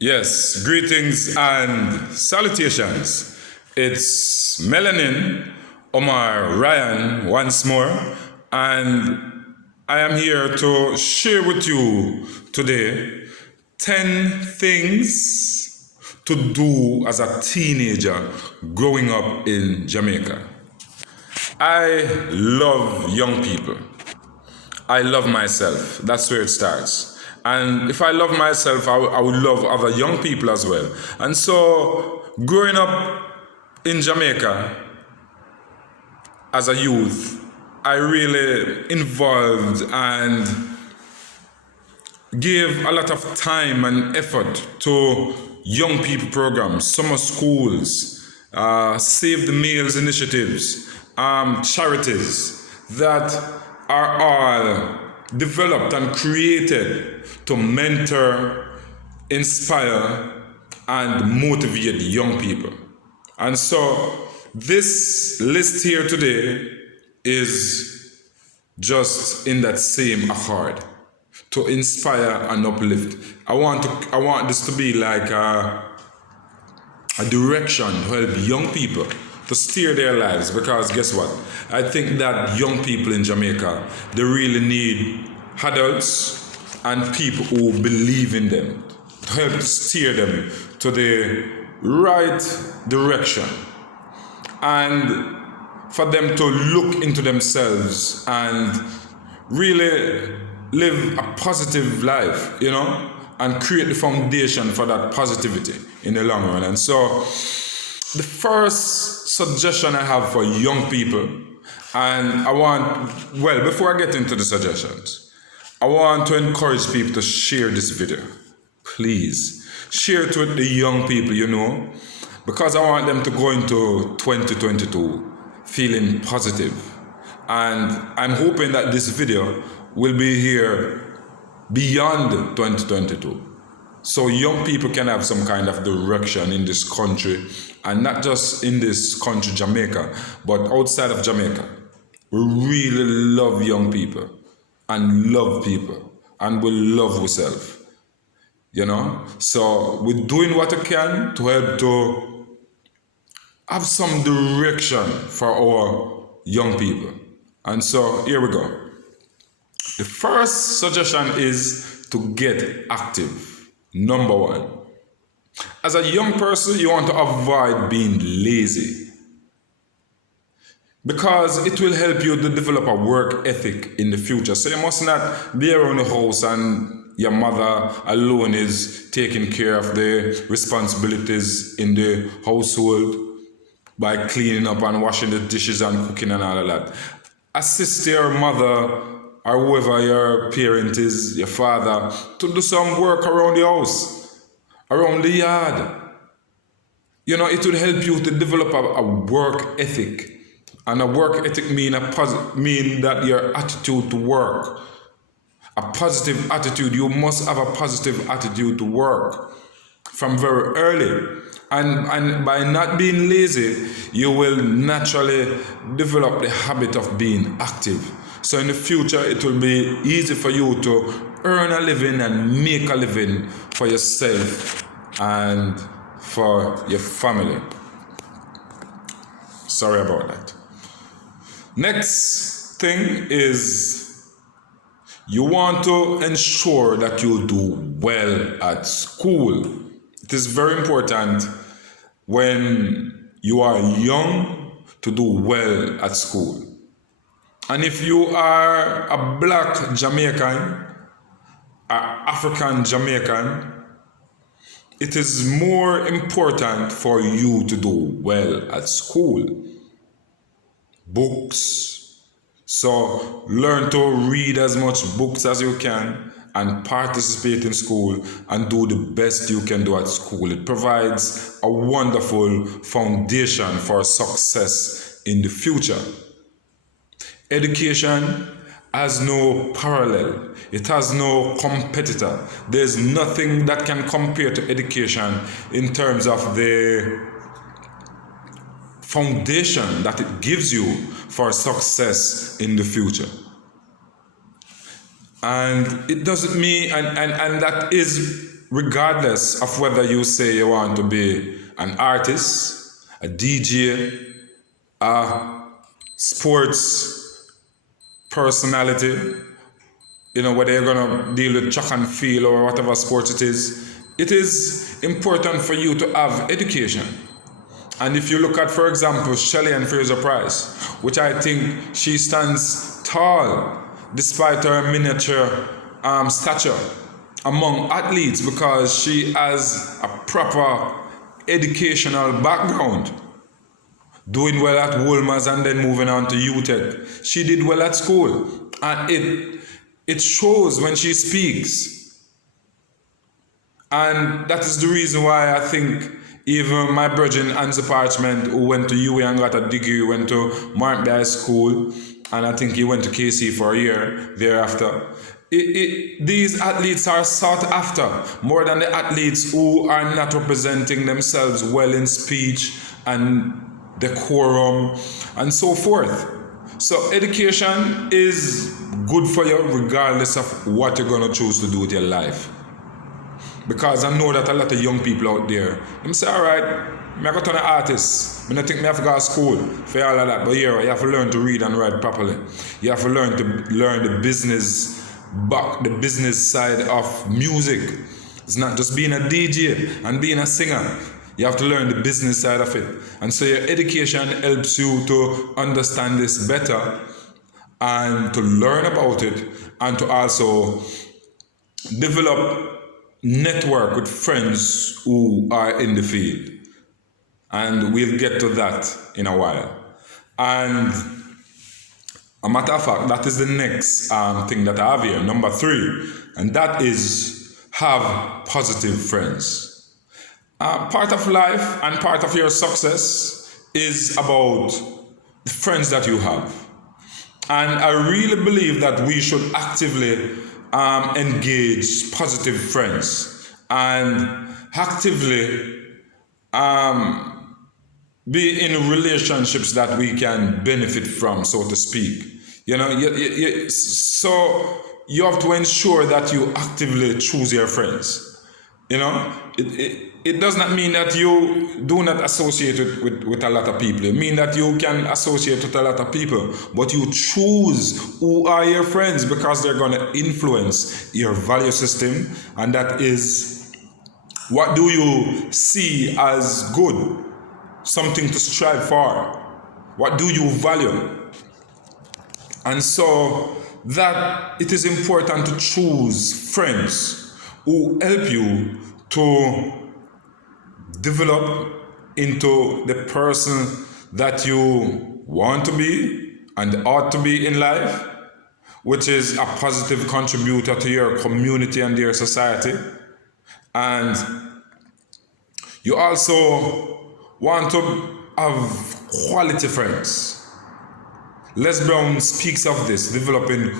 Yes, greetings and salutations. It's Melanin Omar Ryan once more, and I am here to share with you today 10 things to do as a teenager growing up in Jamaica. I love young people. I love myself. That's where it starts. And if I love myself, I would love other young people as well. And so, growing up in Jamaica as a youth, I really involved and gave a lot of time and effort to young people programs, summer schools, Save the Meals initiatives, charities that are all developed and created to mentor, inspire, and motivate young people. And so this list here today is just in that same accord to inspire and uplift. I want this to be like a direction to help young people to steer their lives, because guess what? I think that young people in Jamaica, they really need adults and people who believe in them to help to steer them to the right direction and for them to look into themselves and really live a positive life, and create the foundation for that positivity in the long run. And so the first suggestion I have for young people, and before I get into the suggestions, I want to encourage people to share this video. Please, share it with the young people, because I want them to go into 2022 feeling positive. And I'm hoping that this video will be here beyond 2022. So young people can have some kind of direction in this country, and not just in this country, Jamaica, but outside of Jamaica. We really love young people and love people, and we love ourselves. So we're doing what we can to help to have some direction for our young people. And so here we go. The first suggestion is to get active. Number one. As a young person, you want to avoid being lazy, because it will help you to develop a work ethic in the future. So you must not be around the house and your mother alone is taking care of the responsibilities in the household by cleaning up and washing the dishes and cooking and all of that. Assist your mother or whoever your parent is, your father, to do some work around the house, around the yard. It will help you to develop a work ethic. And a work ethic mean that your attitude to work, a positive attitude. You must have a positive attitude to work from very early. And by not being lazy, you will naturally develop the habit of being active. So in the future, it will be easy for you to earn a living and make a living for yourself and for your family. Sorry about that. Next thing is you want to ensure that you do well at school. It is very important when you are young to do well at school. And if you are a black Jamaican, an African Jamaican, it is more important for you to do well at school. Books. So learn to read as much books as you can and participate in school and do the best you can do at school. It provides a wonderful foundation for success in the future. Education has no parallel. It has no competitor. There's nothing that can compare to education in terms of the foundation that it gives you for success in the future. And it doesn't mean, and that is regardless of whether you say you want to be an artist, a DJ, a sports personality, whether you're going to deal with track and field or whatever sport it is important for you to have education. And if you look at, for example, Shelley and Fraser Price, which I think she stands tall despite her miniature stature among athletes, because she has a proper educational background, doing well at Wolmer's and then moving on to UTech. She did well at school, and it shows when she speaks. And that is the reason why I think even my brother Anza Parchment, who went to UA and got a degree, went to Mark High School, and I think he went to KC for a year thereafter. These athletes are sought after more than the athletes who are not representing themselves well in speech and decorum and so forth. So education is good for you regardless of what you're going to choose to do with your life. Because I know that a lot of young people out there, them say, all right, I go to an artist. I don't think I have to go to school for all of that. But here, you have to learn to read and write properly. You have to learn the business side of music. It's not just being a DJ and being a singer. You have to learn the business side of it. And so your education helps you to understand this better and to learn about it and to also develop network with friends who are in the field. And we'll get to that in a while. And a matter of fact, that is the next thing that I have here, number 3, and that is have positive friends. Part of life and part of your success is about the friends that you have. And I really believe that we should actively engage positive friends and actively be in relationships that we can benefit from, so to speak. So you have to ensure that you actively choose your friends. It does not mean that you do not associate with a lot of people. It means that you can associate with a lot of people, but you choose who are your friends because they're going to influence your value system, and that is, what do you see as good, something to strive for? What do you value? And so that it is important to choose friends who help you to develop into the person that you want to be and ought to be in life, which is a positive contributor to your community and your society. And you also want to have quality friends. Les Brown speaks of this, developing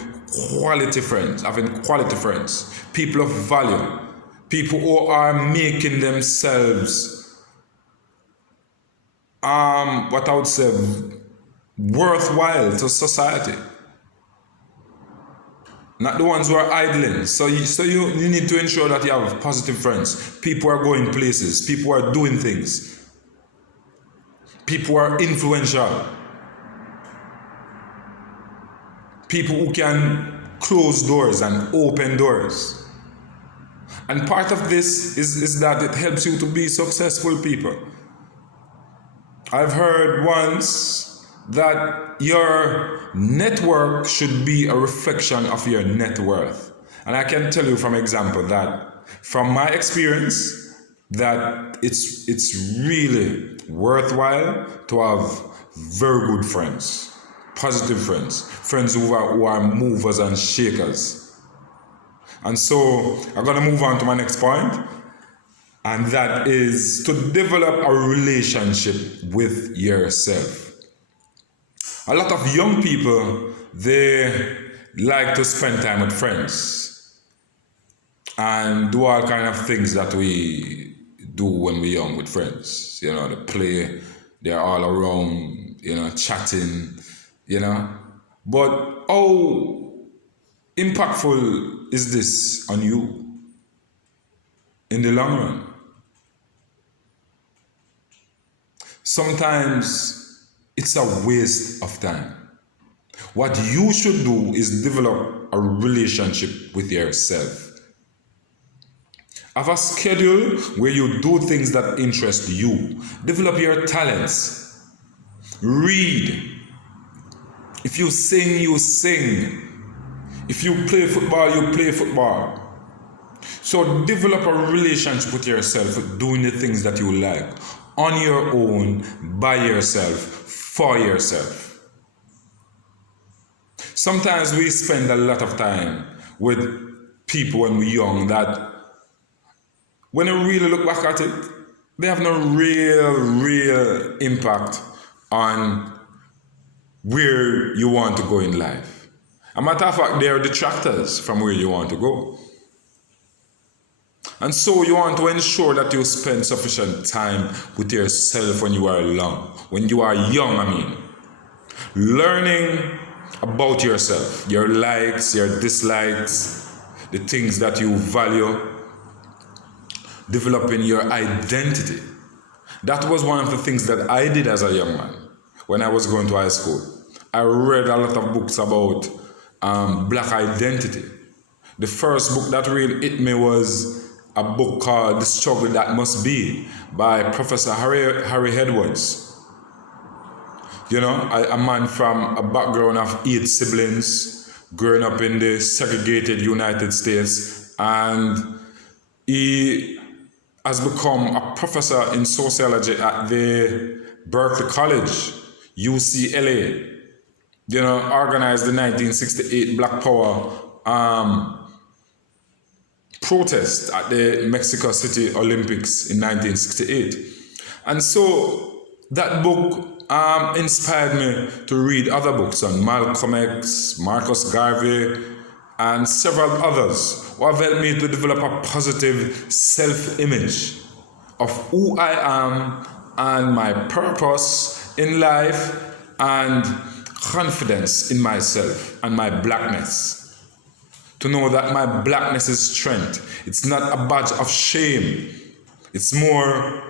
quality friends, having quality friends, people of value, people who are making themselves, what I would say, worthwhile to society. Not the ones who are idling. So you need to ensure that you have positive friends. People are going places. People are doing things. People are influential. People who can close doors and open doors. And part of this is that it helps you to be successful people. I've heard once that your network should be a reflection of your net worth. And I can tell you from example that from my experience that it's really worthwhile to have very good friends, positive friends, friends who are movers and shakers. And so I'm going to move on to my next point, and that is to develop a relationship with yourself. A lot of young people, they like to spend time with friends and do all kind of things that we do when we're young with friends. They play, they're all around, chatting, But how impactful is this on you? in the long run. Sometimes it's a waste of time. What you should do is develop a relationship with yourself. Have a schedule where you do things that interest you. Develop your talents. Read. If you sing, you sing. If you play football, you play football. So develop a relationship with yourself, with doing the things that you like, on your own, by yourself, for yourself. Sometimes we spend a lot of time with people when we're young that when you really look back at it, they have no real impact on where you want to go in life. As a matter of fact, they are detractors from where you want to go. And so you want to ensure that you spend sufficient time with yourself when you are young, learning about yourself, your likes, your dislikes, the things that you value, developing your identity. That was one of the things that I did as a young man when I was going to high school. I read a lot of books about black identity. The first book that really hit me was a book called The Struggle That Must Be by Professor Harry Edwards. You know, a man from a background of 8 siblings, growing up in the segregated United States, and he has become a professor in sociology at the Berkeley College, UCLA. You know, organized the 1968 Black Power protest at the Mexico City Olympics in 1968. And so that book inspired me to read other books on Malcolm X, Marcus Garvey, and several others who have helped me to develop a positive self-image of who I am and my purpose in life and confidence in myself and my blackness. To know that my blackness is strength. It's not a badge of shame. It's more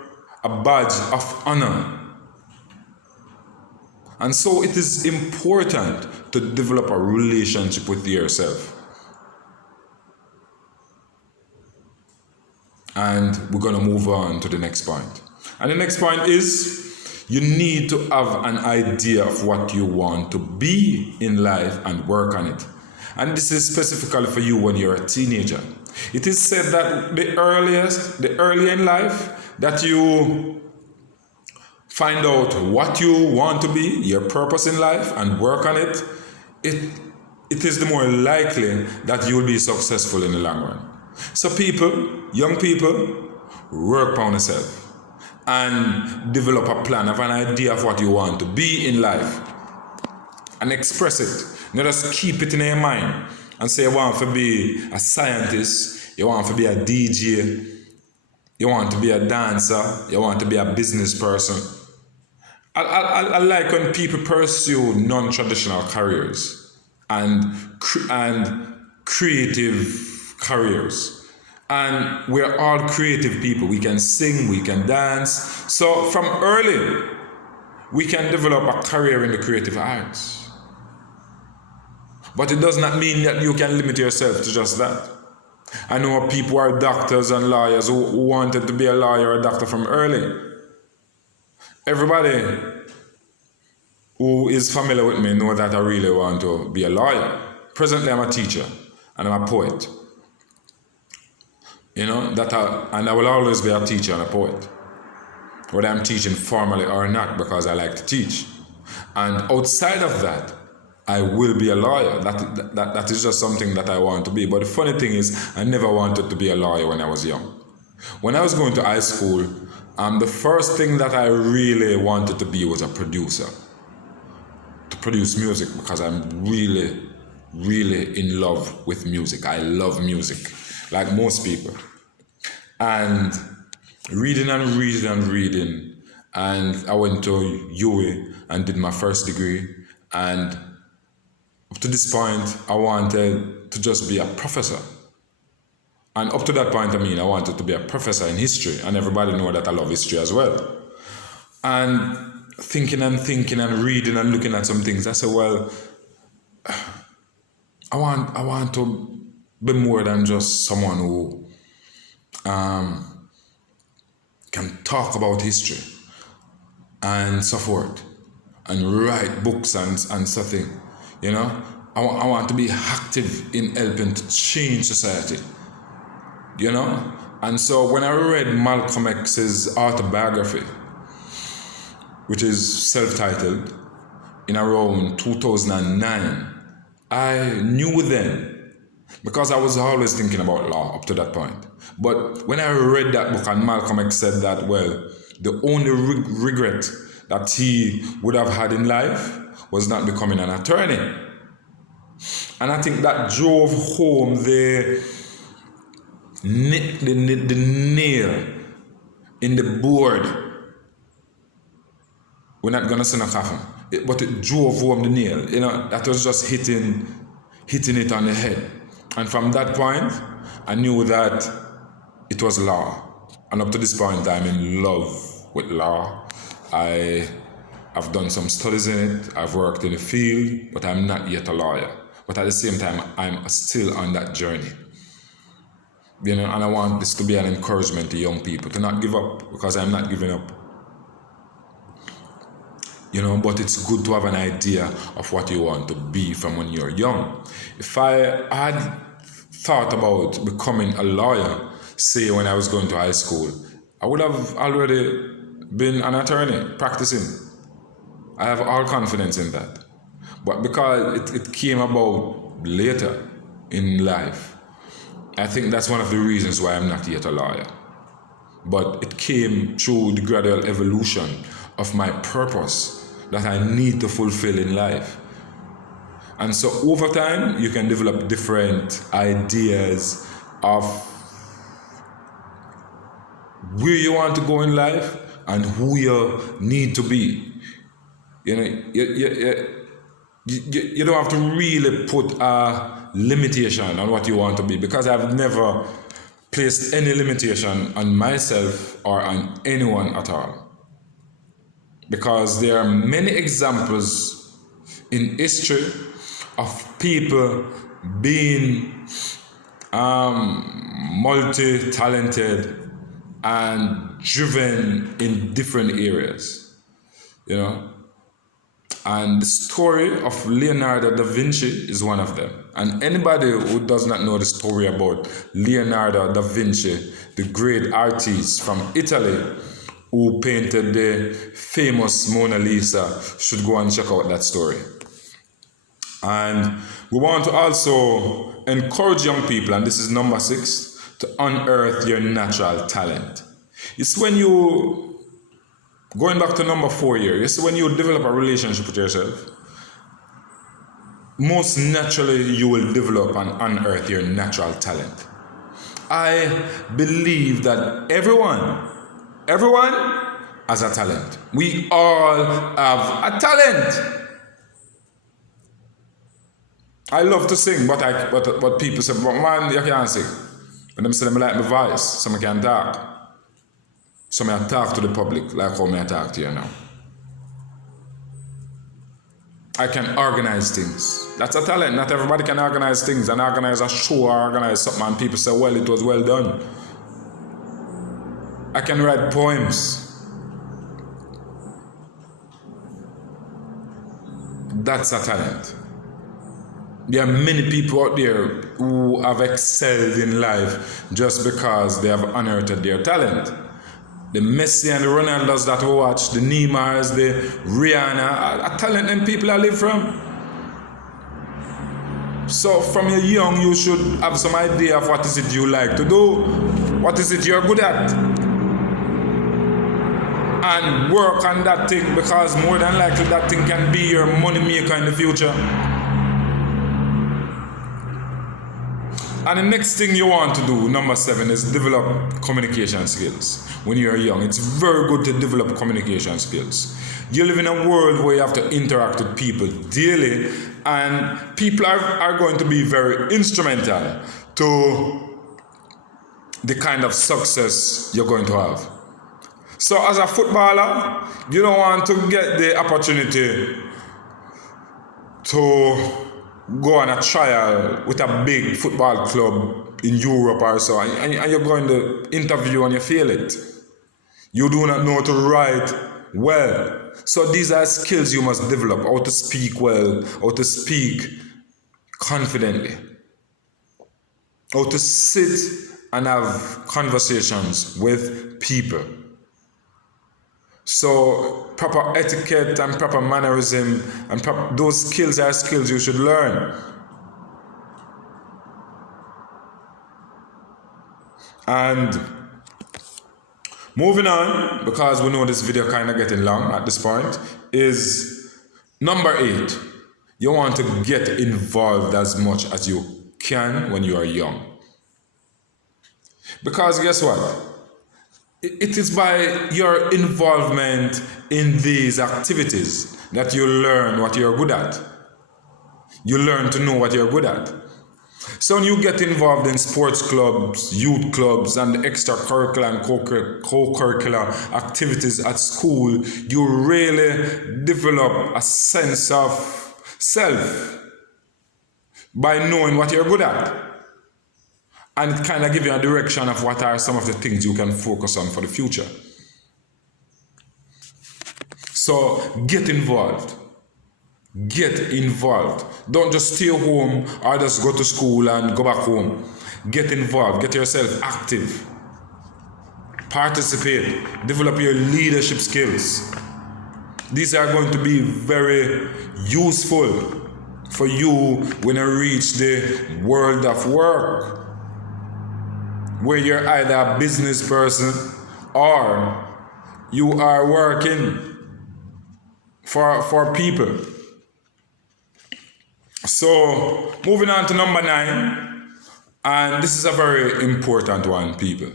a badge of honor. And so it is important to develop a relationship with yourself. And we're going to move on to the next point. And the next point is you need to have an idea of what you want to be in life and work on it. And this is specifically for you when you're a teenager. It is said that the earlier in life that you find out what you want to be, your purpose in life, and work on it, it is the more likely that you will be successful in the long run. So young people, work on yourself and develop a plan, have an idea of what you want to be in life and express it. Not just keep it in your mind and say you want to be a scientist, you want to be a DJ, you want to be a dancer, you want to be a business person. I like when people pursue non-traditional careers and creative careers. And we're all creative people. We can sing, we can dance. So from early, we can develop a career in the creative arts. But it does not mean that you can limit yourself to just that. I know people who are doctors and lawyers who wanted to be a lawyer or a doctor from early. Everybody who is familiar with me know that I really want to be a lawyer. Presently, I'm a teacher and I'm a poet. You know, and I will always be a teacher and a poet. Whether I'm teaching formally or not, because I like to teach. And outside of that, I will be a lawyer. That is just something that I want to be. But the funny thing is, I never wanted to be a lawyer when I was young. When I was going to high school, the first thing that I really wanted to be was a producer. To produce music, because I'm really in love with music. I love music, like most people. And reading. And I went to UWI and did my first degree. And up to this point, I wanted to just be a professor. And up to that point, I wanted to be a professor in history, and everybody know that I love history as well. And thinking and reading and looking at some things, I said, well, I want to be more than just someone who can talk about history and so forth, and write books and something, you know. I want to be active in helping to change society, you know. And so when I read Malcolm X's autobiography, which is self-titled, in around 2009, I knew then, because I was always thinking about law up to that point. But when I read that book and Malcolm X said that, well, the only regret that he would have had in life was not becoming an attorney. And I think that drove home the nail in the board. We're not gonna say no coffin, but it drove home the nail. You know, that was just hitting it on the head. And from that point, I knew that it was law. And up to this point, I'm in love with law. I've done some studies in it. I've worked in the field, but I'm not yet a lawyer. But at the same time, I'm still on that journey. You know, and I want this to be an encouragement to young people to not give up, because I'm not giving up. You know, but it's good to have an idea of what you want to be from when you're young. If I had thought about becoming a lawyer, say when I was going to high school, I would have already been an attorney practicing. I have all confidence in that. But because it came about later in life, I think that's one of the reasons why I'm not yet a lawyer. But it came through the gradual evolution of my purpose that I need to fulfill in life. And so over time, you can develop different ideas of where you want to go in life and who you need to be. You know, you don't have to really put a limitation on what you want to be, because I've never placed any limitation on myself or on anyone at all. Because there are many examples in history of people being multi-talented and driven in different areas, you know. And the story of Leonardo da Vinci is one of them. And anybody who does not know the story about Leonardo da Vinci, the great artist from Italy who painted the famous Mona Lisa, should go and check out that story. And we want to also encourage young people, and this is number 6, to unearth your natural talent. It's when you, going back to number 4 here, it's when you develop a relationship with yourself, most naturally you will develop and unearth your natural talent. I believe that everyone has a talent. We all have a talent. I love to sing, but people say, but man, you can't sing. When them say them like my voice, some can talk. Some I talk to the public like how I talk to you now. I can organize things. That's a talent. Not everybody can organize things and organize a show or organize something and people say, well, it was well done. I can write poems. That's a talent. There are many people out there who have excelled in life just because they have unearthed their talent. The Messi and the Ronaldos that we watch, the Neymars, the Rihanna, a talent and people I live from. So from you're young, you should have some idea of what is it you like to do, what is it you're good at, and work on that thing, because more than likely that thing can be your money maker in the future. And the next thing you want to do, number 7, is develop communication skills. When you're young, it's very good to develop communication skills. You live in a world where you have to interact with people daily, and people are going to be very instrumental to the kind of success you're going to have. So as a footballer, you don't want to get the opportunity to go on a trial with a big football club in Europe or so, and you're going to interview and you fail it. You do not know how to write well. So these are skills you must develop: how to speak well, how to speak confidently, how to sit and have conversations with people. So proper etiquette and proper mannerism and those skills are skills you should learn. And moving on, because we know this video kind of getting long at this point, is number 8. You want to get involved as much as you can when you are young. Because guess what? It is by your involvement in these activities that you learn what you're good at. You learn to know what you're good at. So when you get involved in sports clubs, youth clubs, and the extracurricular and co-curricular activities at school, you really develop a sense of self by knowing what you're good at. And it kind of gives you a direction of what are some of the things you can focus on for the future. So get involved. Get involved. Don't just stay home or just go to school and go back home. Get involved. Get yourself active. Participate. Develop your leadership skills. These are going to be very useful for you when you reach the world of work, where you're either a business person or you are working for people. So moving on to number 9, and this is a very important one, people.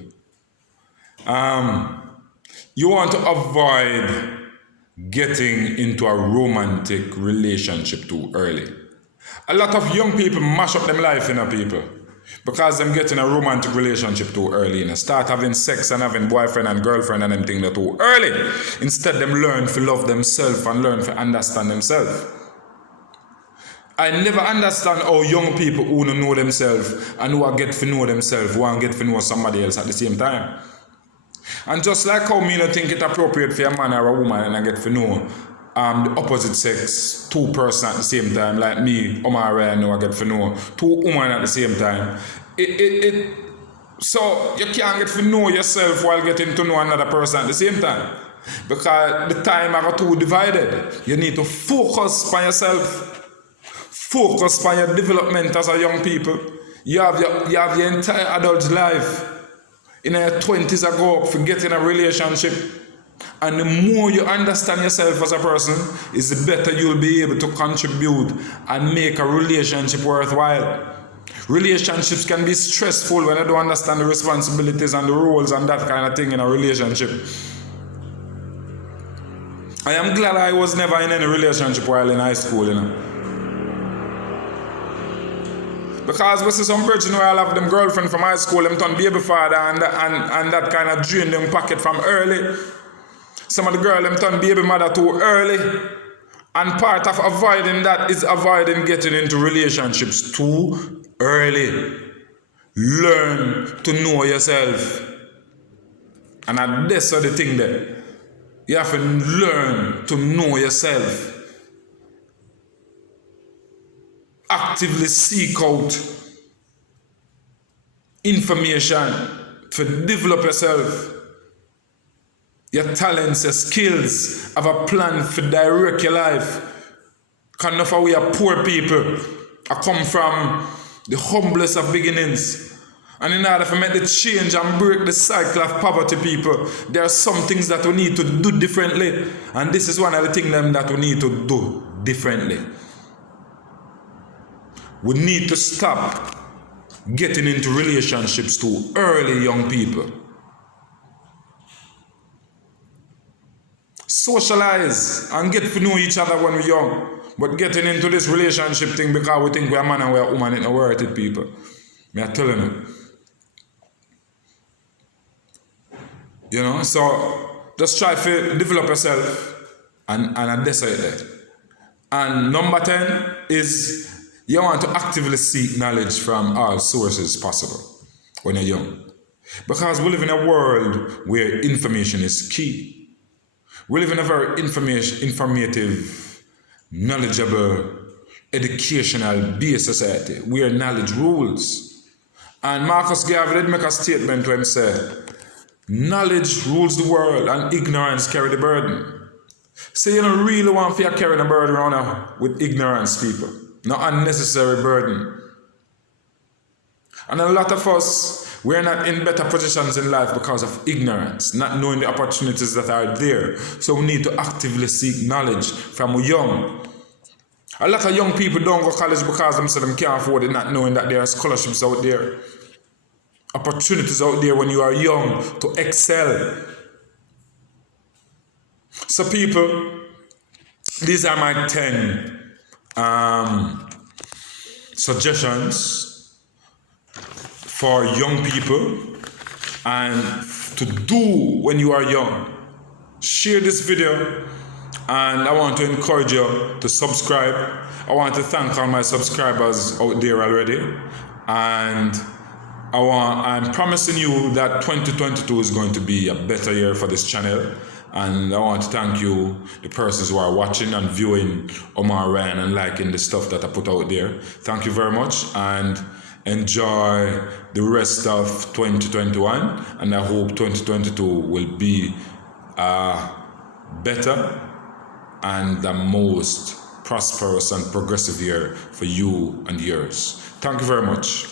You want to avoid getting into a romantic relationship too early. A lot of young people mash up them life, people, because them get in a romantic relationship too early, start having sex and having boyfriend and girlfriend and them thing that too early. Instead, them learn to love themselves and learn to understand themselves. I never understand how young people who don't know themselves and who get to know themselves want to get to know somebody else at the same time. And just like how me don't think it appropriate for a man or a woman and I get to know the opposite sex, 2 persons at the same time, like me, Omar, and I get to know 2 women at the same time. So you can't get to know yourself while getting to know another person at the same time. Because the time are too divided. You need to focus on yourself. Focus on your development as a young people. You have your entire adult life. In your 20s ago, for getting a relationship. And the more you understand yourself as a person, is the better you'll be able to contribute and make a relationship worthwhile. Relationships can be stressful when I don't understand the responsibilities and the roles and that kind of thing in a relationship. I am glad I was never in any relationship while in high school, Because we see some virgin where I have them girlfriend from high school, them turn baby father and that kind of drain them pocket from early. Some of the girls them turn baby mother too early. And part of avoiding that is avoiding getting into relationships too early. Learn to know yourself. And that's the thing that you have to learn to know yourself. Actively seek out information to develop yourself, your talents, your skills. Have a plan for direct your life. Because enough of we are poor people. I come from the humblest of beginnings. And in order to make the change and break the cycle of poverty, people, there are some things that we need to do differently. And this is one of the things that we need to do differently. We need to stop getting into relationships too early, young people. Socialize and get to know each other when we're young. But getting into this relationship thing because we think we're a man and we're a woman, it's not worth it, people. I'm telling you. So just try to develop yourself and decide that. And number 10 is you want to actively seek knowledge from all sources possible when you're young. Because we live in a world where information is key. We live in a very informative, knowledgeable, educational based society where knowledge rules. And Marcus Garvey did make a statement when he said, knowledge rules the world and ignorance carry the burden. So you don't really want to carry the burden around with ignorance, people. No unnecessary burden. And a lot of us, we're not in better positions in life because of ignorance, not knowing the opportunities that are there. So we need to actively seek knowledge from young. A lot of young people don't go to college because they say they can't afford it, not knowing that there are scholarships out there. Opportunities out there when you are young to excel. So people, these are my 10 suggestions for young people and to do when you are young. Share this video, and I want to encourage you to subscribe. I want to thank all my subscribers out there already, and I'm promising you that 2022 is going to be a better year for this channel. And I want to thank you, the persons who are watching and viewing Omar Ryan and liking the stuff that I put out there. Thank you very much, and enjoy the rest of 2021. And I hope 2022 will be better and the most prosperous and progressive year for you and yours. Thank you very much.